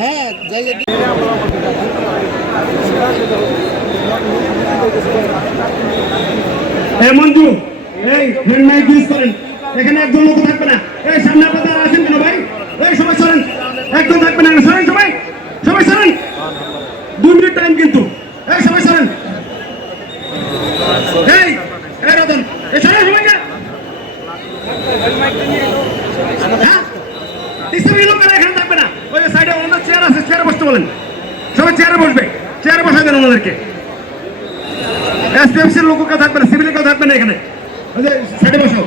হ্যাঁ জায়গা এই মঞ্জু এখানে একজন লোক থাকবে না। মিনিট টাইম কিন্তু। এই সবাই সরেন। এই ডিস্টার্বিং লোকেরা এখানে থাকবে না ওই যে সাইডে ওনাদের চেয়ার আছে, চেয়ারে বসতে বলেন। সবাই চেয়ারে বসবে, চেয়ারে বসা দেন ওনাদেরকে। এসপিএফসির লোক কেউ থাকবে না সিভিল কেউ থাকবে না এখানে। সাইডে বসো।